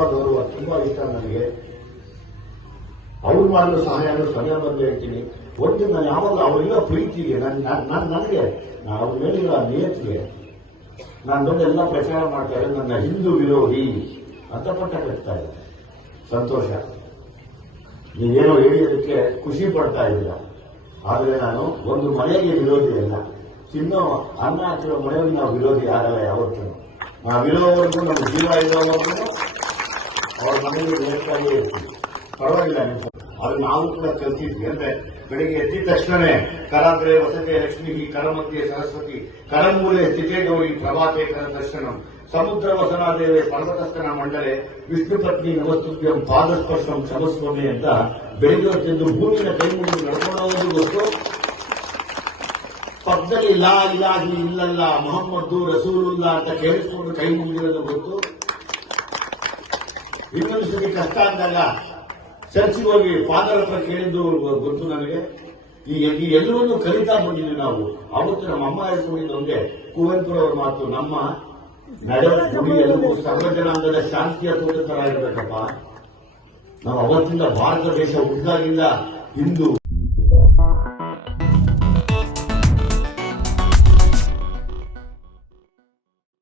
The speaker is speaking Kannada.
ತುಂಬಾ ಗೌರವ, ತುಂಬಾ ಇಷ್ಟ ನನಗೆ. ಅವ್ರು ಮಾಡಲು ಸಹಾಯನೂ ಸಮಯ ಬಂದು ಹೇಳ್ತೀನಿ. ಒಟ್ಟು ನಾನು ಯಾವಾಗಲೂ ಅವರಿರೋ ಪ್ರೀತಿಗೆ ನನಗೆ ಅವ್ರ ಮೇಲಿರೋ ನಿಯತ್ತಿಗೆ ನಾನು ದೊಡ್ಡ ಎಲ್ಲ ಪ್ರಚಾರ ಮಾಡ್ತಾ ಇದ್ದಾರೆ. ನನ್ನ ಹಿಂದೂ ವಿರೋಧಿ ಅಂತ ಪಟ್ಟ ಕಟ್ತಾ ಇದೆ. ಸಂತೋಷ. ನೀವೇನೋ ಹೇಳಿದ್ದಕ್ಕೆ ಖುಷಿ ಪಡ್ತಾ ಇದ್ದೀರ. ಆದರೆ ನಾನು ಒಂದು ಮನೆಗೆ ವಿರೋಧಿ ಅಲ್ಲ. ತಿನ್ನೋ ಅನ್ನ ಹಾಕಿರೋ ಮನೆಯಲ್ಲಿ ನಾವು ವಿರೋಧಿ ಆಗಲ್ಲ ಯಾವತ್ತೂ. ನಾವಿರೋವರೆಗೂ ನಮ್ಮ ಜೀವ ಇರೋವರೆಗೂ ಅವ್ರ ಮನೆಗೆ ನೇರ್ತಾಗೇ ಇರ್ತೀವಿ. ಪರವಾಗಿಲ್ಲ ನೀವು. ಅದು ನಾವು ಕೂಡ ಕಲ್ತಿದ್ವಿ. ಅಂದ್ರೆ ಬೆಳಿಗ್ಗೆ ಎದ್ದಿದ ತಕ್ಷಣವೇ ಕರಾದ್ರೆ ವಸತೆ ಲಕ್ಷ್ಮೀ ಕರಮಧ್ಯೆ ಸರಸ್ವತಿ ಕರಮೂಲೆ ಸ್ಥಿತೇ ಗೌರಿ ಪ್ರಭಾತೆ ಕರ ದರ್ಶನಂ ಸಮುದ್ರ ವಸನಾದೇವೆ ಪರ್ವತಸ್ಥನ ಮಂಡಲೆ ವಿಷ್ಣು ಪತ್ನಿ ನಮಸ್ತುಭ್ಯಂ ಪಾದಸ್ಪರ್ಶಂ ಕ್ಷಮಸ್ವಾಮಿ ಅಂತ ಬೆಳಿಗ್ಗೆ ಹೊತ್ತಿದ್ದು ಭೂಮಿನ ಕೈ ಮುಗಿದು ನಡ್ಕೊಳ್ಳೋದು ಗೊತ್ತು. ಪಕ್ಕದಲ್ಲಿ ಲಾ ಇಲಾಹಿ ಇಲ್ಲಲ್ಲ ಮೊಹಮ್ಮದ್ದು ರಸೂಲುಲ್ಲಾ ಅಂತ ಕೇಳಿಸ್ಕೊಂಡು ಕೈ ಮುಗಿದಿರೋದು ಗೊತ್ತು. ಇನ್ನೊಂದು ಸತಿ ಕಷ್ಟ ಅಂದಾಗ ಚರ್ಚಿಗೆ ಹೋಗಿ ಫಾದರ್ ಹತ್ರ ಕೇಳಿದ್ದು ಗೊತ್ತು ನನಗೆ. ಈ ಎಲ್ಲವನ್ನೂ ಕಲಿತಾ ಬಂದಿದ್ವಿ ನಾವು. ಅವತ್ತು ನಮ್ಮ ಅಮ್ಮ ಹೇಳ್ಕೊಂಡಿದ್ದು ಒಂದೇ, ಕುವೆಂಪುರವ್ರ ಮಾತು, ನಮ್ಮ ನಡೆ ನುಡಿಯಲ್ಲೂ ಸರ್ವಜನಾಂಗದ ಶಾಂತಿಯ ತೋಟ ತರ ಇರಬೇಕಪ್ಪ. ನಾವು ಅವತ್ತಿಂದ ಭಾರತ ದೇಶ ಹುಟ್ಟಿದಾಗಿಂದ ಹಿಂದೂ